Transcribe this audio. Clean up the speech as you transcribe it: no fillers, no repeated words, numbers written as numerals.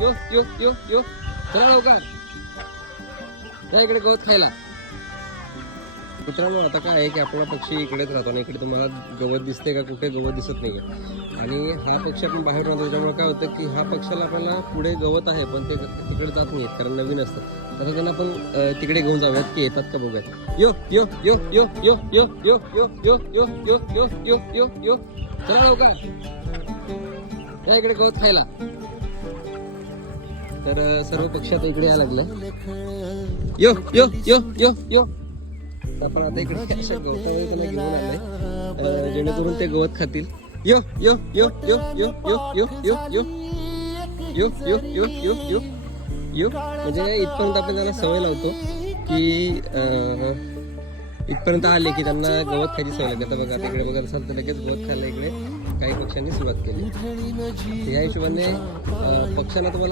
यो यो यो यो चला लवकर या इकडे गवत खायला. मित्रांनो आता काय आहे की आपला पक्षी इकडेच राहतो आणि इकडे तुम्हाला गवत दिसते का? कुठे गवत दिसत नाही. आणि हा पक्षी आपण बाहेर राहतो त्याच्यामुळे काय होतं की हा पक्षाला आपल्याला पुढे गवत आहे पण ते तिकडे जात नाहीत कारण नवीन असतं. आता त्यांना आपण तिकडे घेऊन जाऊयात की येतात का बघूयात. यो यो यो यो यो यो यो यो यो यो यो यो यो यो यो चला लवकर या इकडे गवत खायला. तर सर्व पक्षी आता इकडे यायला लागले. यो यो यो यो यो आपण आता इकडे अशा गवतामध्ये त्यांना घेऊन आलोय जेणेकरून ते गवत खातील. यो यो यो यो यो यो यो यो यो यो यो यो यो यो यो म्हणजे इथपर्यंत आपण त्यांना सवय लावतो की इथपर्यंत आले की त्यांना गवत खायची सवय लागते. आता बघा इकडे बघत असाल तर लगेच गवत खायला इकडे काही पक्ष्यांनी सुरुवात केली. या हिशोबाने पक्ष्यांना तुम्हाला